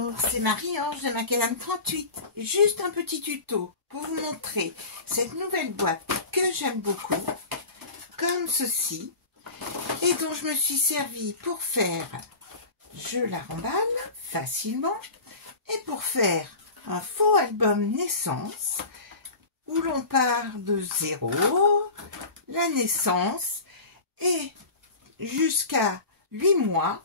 Bonjour, c'est Marie-Ange de Macadam 38. Juste un petit tuto pour vous montrer cette nouvelle boîte que j'aime beaucoup, comme ceci, et dont je me suis servi pour faire, je la remballe facilement, et pour faire un faux album naissance, où l'on part de zéro, la naissance, et jusqu'à 8 mois.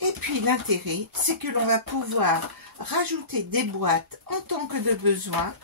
Et puis l'intérêt, c'est que l'on va pouvoir rajouter des boîtes en tant que de besoin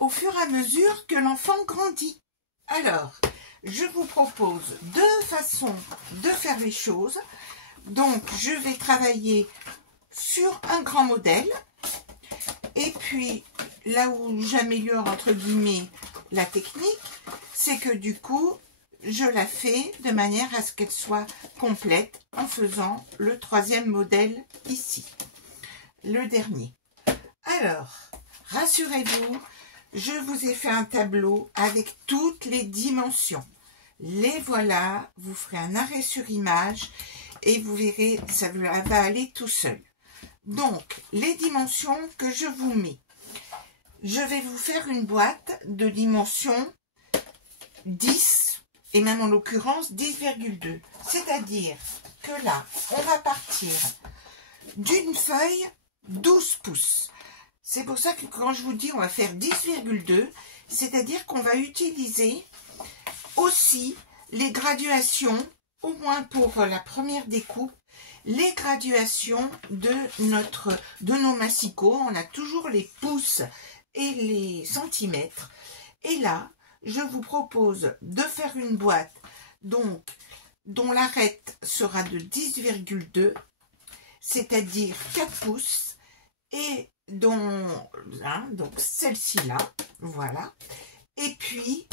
au fur et à mesure que l'enfant grandit. Alors, je vous propose deux façons de faire les choses. Donc, je vais travailler sur un grand modèle. Et puis, là où j'améliore entre guillemets la technique, c'est que du coup, je la fais de manière à ce qu'elle soit complète en faisant le troisième modèle ici, le dernier. Alors, rassurez-vous, je vous ai fait un tableau avec toutes les dimensions. Les voilà, vous ferez un arrêt sur image et vous verrez, ça va aller tout seul. Donc, les dimensions que je vous mets. Je vais vous faire une boîte de dimension 10, et même en l'occurrence 10,2. C'est-à-dire que là, on va partir d'une feuille 12 pouces. C'est pour ça que quand je vous dis on va faire 10,2, c'est-à-dire qu'on va utiliser aussi les graduations, au moins pour la première découpe, les graduations de nos massicots. On a toujours les pouces et les centimètres. Et là, je vous propose de faire une boîte donc dont l'arête sera de 10,2, c'est-à-dire 4 pouces, et donc celle-ci là, voilà. Et puis,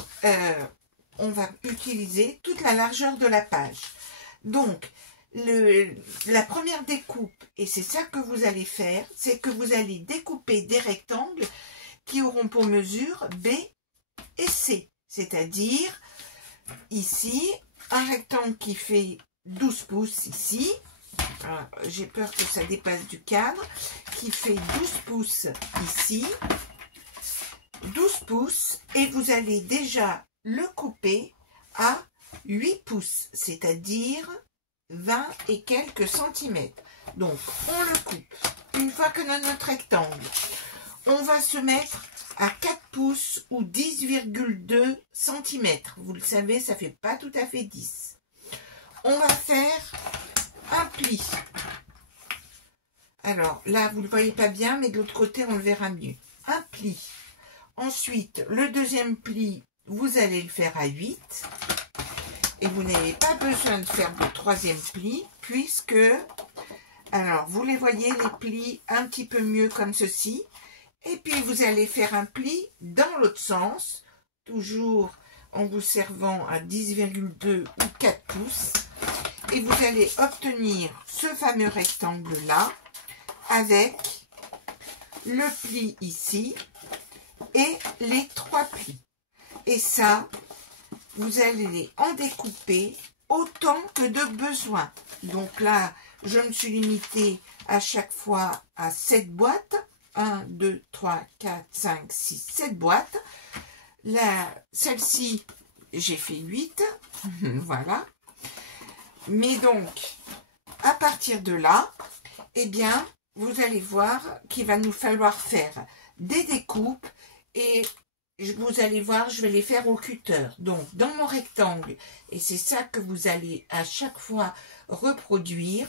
on va utiliser toute la largeur de la page. Donc, la première découpe, et c'est ça que vous allez faire, c'est que vous allez découper des rectangles qui auront pour mesure B et C, c'est-à-dire ici, un rectangle qui fait 12 pouces ici, j'ai peur que ça dépasse du cadre, qui fait 12 pouces ici, 12 pouces, et vous allez déjà le couper à 8 pouces, c'est-à-dire 20 et quelques centimètres. Donc, on le coupe. Une fois que notre rectangle, on va se mettre à 4 pouces ou 10,2 cm. Vous le savez, ça fait pas tout à fait 10. On va faire un pli. Alors là, vous ne le voyez pas bien, mais de l'autre côté, on le verra mieux. Un pli. Ensuite, le deuxième pli, vous allez le faire à 8. Et vous n'avez pas besoin de faire le troisième pli, puisque, alors, vous les voyez, les plis un petit peu mieux comme ceci. Et puis, vous allez faire un pli dans l'autre sens, toujours en vous servant à 10,2 ou 4 pouces. Et vous allez obtenir ce fameux rectangle-là avec le pli ici et les 3 plis. Et ça, vous allez en découper autant que de besoin. Donc là, je me suis limitée à chaque fois à 7 boîtes. 1, 2, 3, 4, 5, 6, 7 boîtes. Celle-ci, j'ai fait 8. Voilà. Mais donc, à partir de là, eh bien, vous allez voir qu'il va nous falloir faire des découpes. Et vous allez voir, je vais les faire au cutter. Donc, dans mon rectangle, et c'est ça que vous allez à chaque fois reproduire,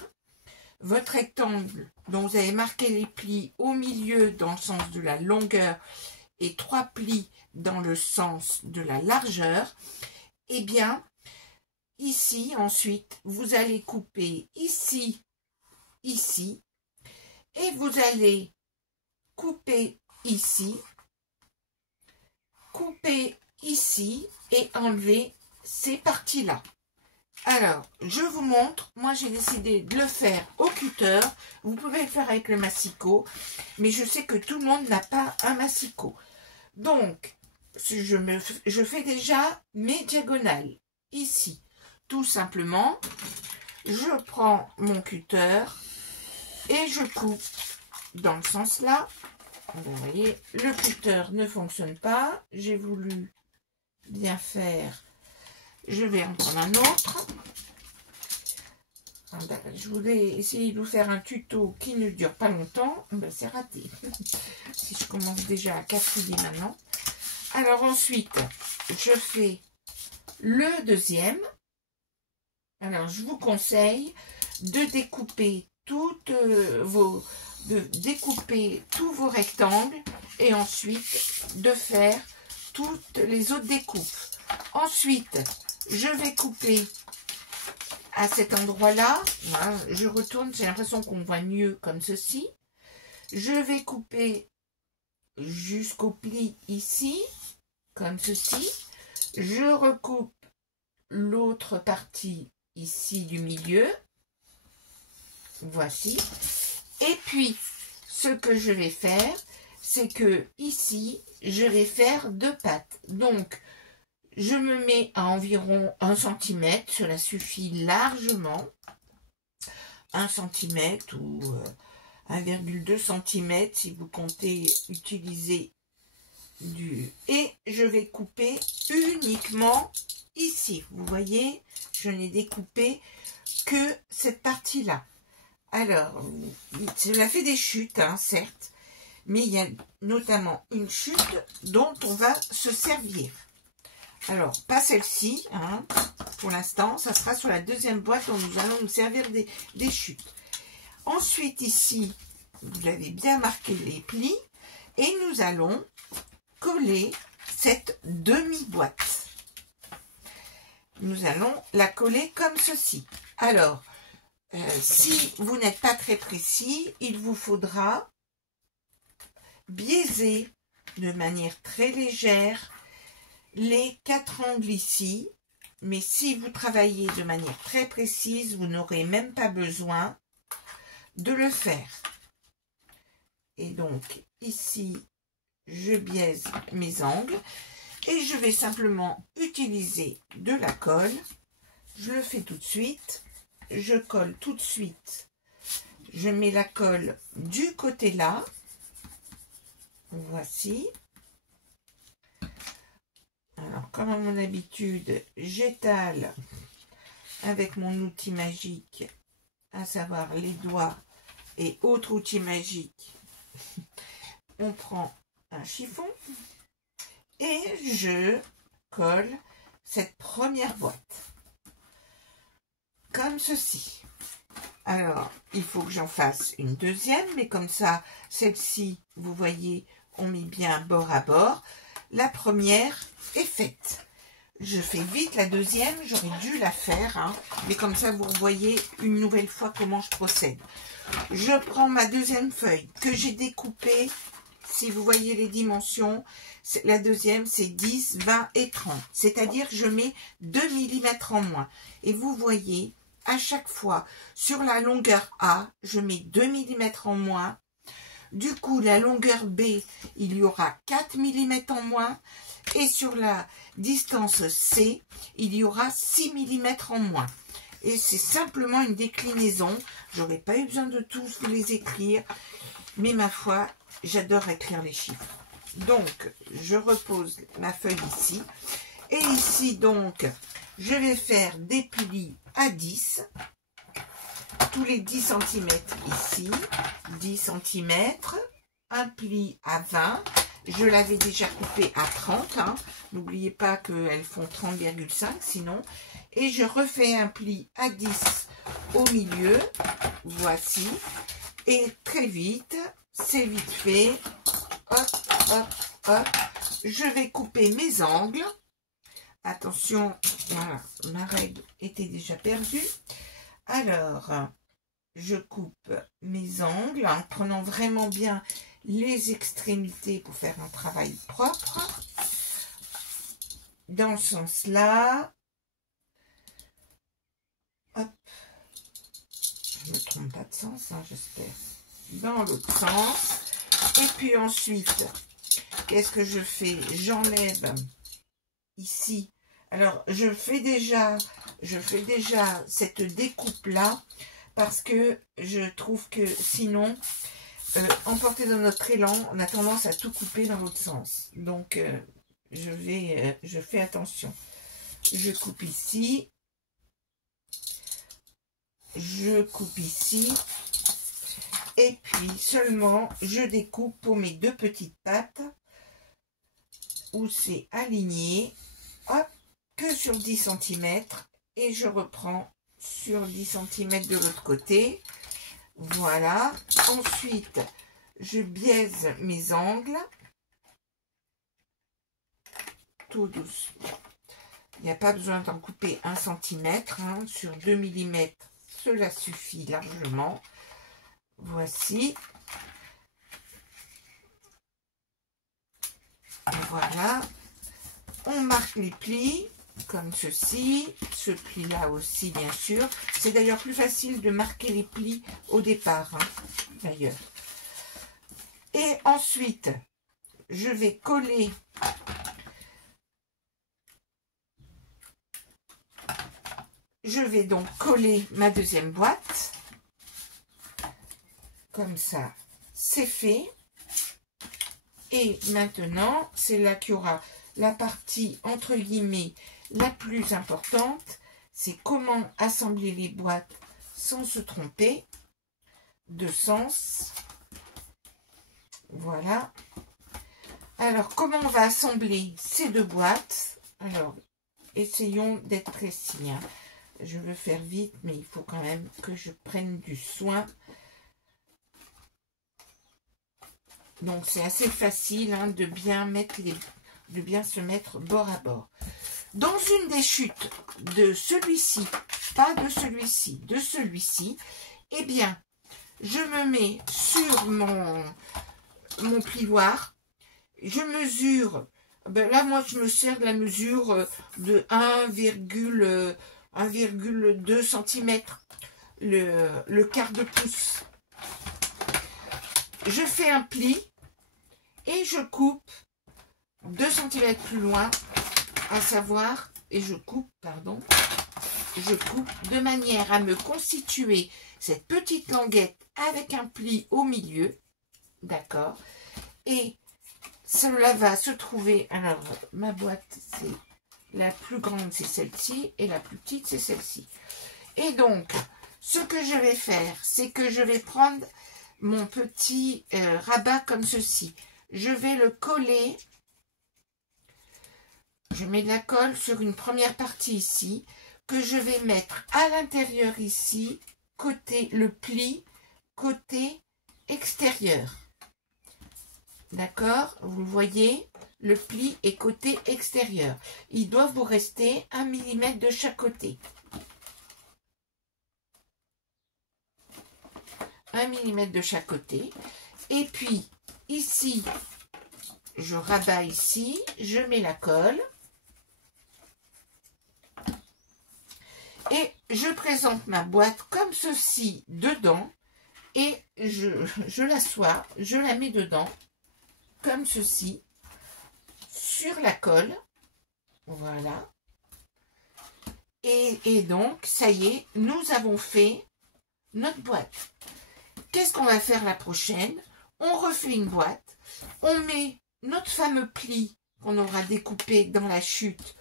votre rectangle dont vous avez marqué les plis au milieu dans le sens de la longueur et 3 plis dans le sens de la largeur, eh bien, ici, ensuite, vous allez couper ici, ici, et vous allez couper ici et enlever ces parties-là. Alors, je vous montre, moi j'ai décidé de le faire au cutter, vous pouvez le faire avec le massicot, mais je sais que tout le monde n'a pas un massicot. Donc, je fais déjà mes diagonales, ici. Tout simplement, je prends mon cutter et je coupe dans le sens là. Vous voyez, le cutter ne fonctionne pas. J'ai voulu bien faire. Je vais en prendre un autre. Je voulais essayer de vous faire un tuto qui ne dure pas longtemps. Ben, c'est raté. Si je commence déjà à casser maintenant. Alors ensuite, je fais le deuxième. Alors je vous conseille de découper découper tous vos rectangles et ensuite de faire toutes les autres découpes. Ensuite, je vais couper à cet endroit-là. Voilà, je retourne, j'ai l'impression qu'on voit mieux comme ceci. Je vais couper jusqu'au pli ici, comme ceci. Je recoupe l'autre partie ici du milieu. Voici. Et puis, ce que je vais faire, c'est que ici, je vais faire deux pattes. Donc, je me mets à environ 1 cm, cela suffit largement. 1 cm ou 1,2 cm si vous comptez utiliser du... Et je vais couper uniquement ici. Vous voyez, je n'ai découpé que cette partie-là. Alors, cela fait des chutes, hein, certes, mais il y a notamment une chute dont on va se servir. Alors, pas celle-ci, hein, pour l'instant, ça sera sur la deuxième boîte où nous allons nous servir des chutes. Ensuite, ici, vous avez bien marqué les plis et nous allons coller cette demi-boîte. Nous allons la coller comme ceci. Alors, si vous n'êtes pas très précis, il vous faudra biaiser de manière très légère les 4 angles ici. Mais si vous travaillez de manière très précise, vous n'aurez même pas besoin de le faire. Et donc, ici, je biaise mes angles et je vais simplement utiliser de la colle. Je le fais tout de suite. Je colle tout de suite. Je mets la colle du côté là. Voici. Alors, comme à mon habitude, j'étale avec mon outil magique, à savoir les doigts et autres outils magiques. On prend un chiffon et je colle cette première boîte. Comme ceci. Alors, il faut que j'en fasse une deuxième, mais comme ça, celle-ci, vous voyez, on met bien bord à bord. La première est faite. Je fais vite la deuxième, j'aurais dû la faire, hein, mais comme ça, vous voyez une nouvelle fois comment je procède. Je prends ma deuxième feuille que j'ai découpée. Si vous voyez les dimensions, la deuxième, c'est 10, 20 et 30. C'est-à-dire que je mets 2 mm en moins. Et vous voyez, à chaque fois, sur la longueur A, je mets 2 mm en moins. Du coup, la longueur B, il y aura 4 mm en moins. Et sur la distance C, il y aura 6 mm en moins. Et c'est simplement une déclinaison. J'aurais pas eu besoin de tous vous les écrire. Mais ma foi, j'adore écrire les chiffres. Donc, je repose ma feuille ici. Et ici, donc, je vais faire des plis à 10. Tous les 10 cm ici. 10 cm. Un pli à 20. Je l'avais déjà coupé à 30. Hein. N'oubliez pas qu'elles font 30,5 sinon. Et je refais un pli à 10 au milieu. Voici. Et très vite, c'est vite fait. Hop, hop, hop. Je vais couper mes angles. Attention, voilà, ma règle était déjà perdue. Alors, je coupe mes angles en prenant vraiment bien les extrémités pour faire un travail propre. Dans le sens là. Hop. Je ne me trompe pas de sens, hein, j'espère. Dans l'autre sens. Et puis ensuite, qu'est-ce que je fais? J'enlève ici. Alors, je fais déjà cette découpe-là parce que je trouve que sinon, emporté dans notre élan, on a tendance à tout couper dans l'autre sens. Donc, je fais attention. Je coupe ici. Je coupe ici. Et puis, seulement, je découpe pour mes deux petites pattes où c'est aligné. Hop, que sur 10 cm. Et je reprends sur 10 cm de l'autre côté. Voilà. Ensuite, je biaise mes angles. Tout doucement. Il n'y a pas besoin d'en couper 1 cm. Hein, sur 2 mm, cela suffit largement. Voici. Voilà. On marque les plis. Comme ceci, ce pli-là aussi, bien sûr. C'est d'ailleurs plus facile de marquer les plis au départ, hein, d'ailleurs. Et ensuite, je vais coller donc coller ma deuxième boîte. Comme ça, c'est fait. Et maintenant, c'est là qu'il y aura la partie, entre guillemets, la plus importante, c'est comment assembler les boîtes sans se tromper de sens. Voilà. Alors, comment on va assembler ces deux boîtes? Alors, essayons d'être précis. Hein. Je veux faire vite, mais il faut quand même que je prenne du soin. Donc, c'est assez facile hein, de bien se mettre bord à bord. Dans une des chutes de celui-ci, pas de celui-ci, de celui-ci, eh bien, je me mets sur mon plioir, je mesure, ben là, moi, je me sers de la mesure de 1,2 cm, le quart de pouce. Je fais un pli et je coupe 2 cm plus loin, à savoir, je coupe de manière à me constituer cette petite languette avec un pli au milieu, d'accord, et cela va se trouver, alors ma boîte, c'est la plus grande, c'est celle-ci, et la plus petite, c'est celle-ci. Et donc, ce que je vais faire, c'est que je vais prendre mon petit rabat comme ceci. Je vais le coller. Je mets de la colle sur une première partie ici, que je vais mettre à l'intérieur ici, le pli, côté extérieur. D'accord? Vous voyez, le pli est côté extérieur. Il doit vous rester 1 mm de chaque côté. 1 mm de chaque côté. Et puis, ici, je rabats ici, je mets la colle. Et je présente ma boîte comme ceci dedans. Et je l'assois, je la mets dedans, comme ceci, sur la colle. Voilà. Et donc, ça y est, nous avons fait notre boîte. Qu'est-ce qu'on va faire la prochaine? On refait une boîte, on met notre fameux pli qu'on aura découpé dans la chute,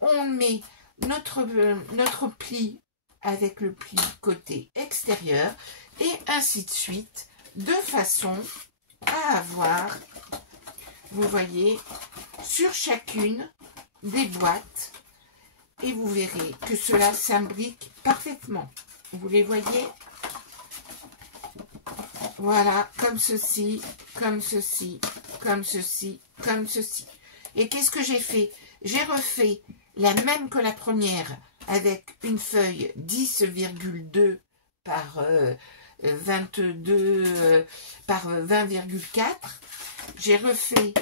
on met notre pli avec le pli côté extérieur et ainsi de suite, de façon à avoir, vous voyez, sur chacune des boîtes, et vous verrez que cela s'imbrique parfaitement. Vous les voyez? Voilà, comme ceci, comme ceci, comme ceci, comme ceci. Et qu'est-ce que j'ai fait? J'ai refait la même que la première avec une feuille 10,2 par 22 par 20,4. J'ai refait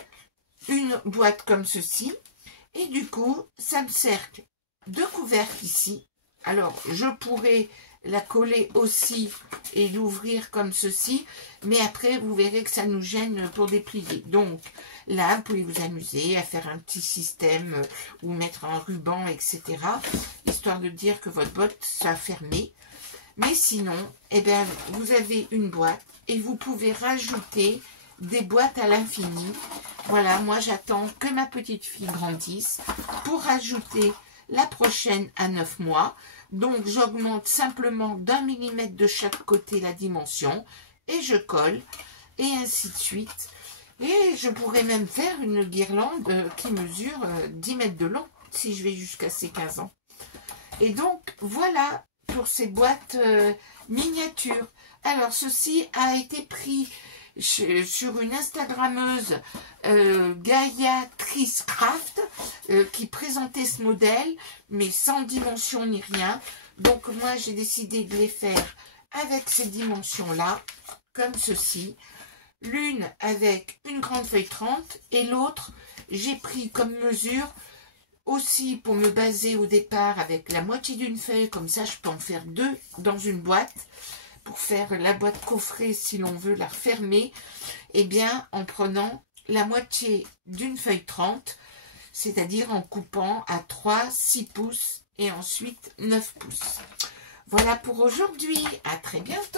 une boîte comme ceci. Et du coup, ça me sert de couvercle ici. Alors, je pourrais la coller aussi et l'ouvrir comme ceci, mais après vous verrez que ça nous gêne pour déplier. Donc là, vous pouvez vous amuser à faire un petit système ou mettre un ruban, etc., histoire de dire que votre boîte soit fermée. Mais sinon, eh bien, vous avez une boîte et vous pouvez rajouter des boîtes à l'infini. Voilà, moi j'attends que ma petite fille grandisse pour rajouter la prochaine à 9 mois. Donc j'augmente simplement d'1 millimètre de chaque côté la dimension et je colle et ainsi de suite. Et je pourrais même faire une guirlande qui mesure 10 mètres de long si je vais jusqu'à ces 15 ans. Et donc voilà pour ces boîtes miniatures. Alors ceci a été pris sur une Instagrammeuse Gaia Triscraft qui présentait ce modèle mais sans dimension ni rien. Donc moi j'ai décidé de les faire avec ces dimensions là comme ceci, l'une avec une grande feuille 30 et l'autre j'ai pris comme mesure aussi pour me baser au départ avec la moitié d'une feuille, comme ça je peux en faire 2 dans une boîte pour faire la boîte coffret si l'on veut la refermer, et bien en prenant la moitié d'une feuille 30, c'est-à-dire en coupant à 3, 6 pouces et ensuite 9 pouces. Voilà pour aujourd'hui, à très bientôt.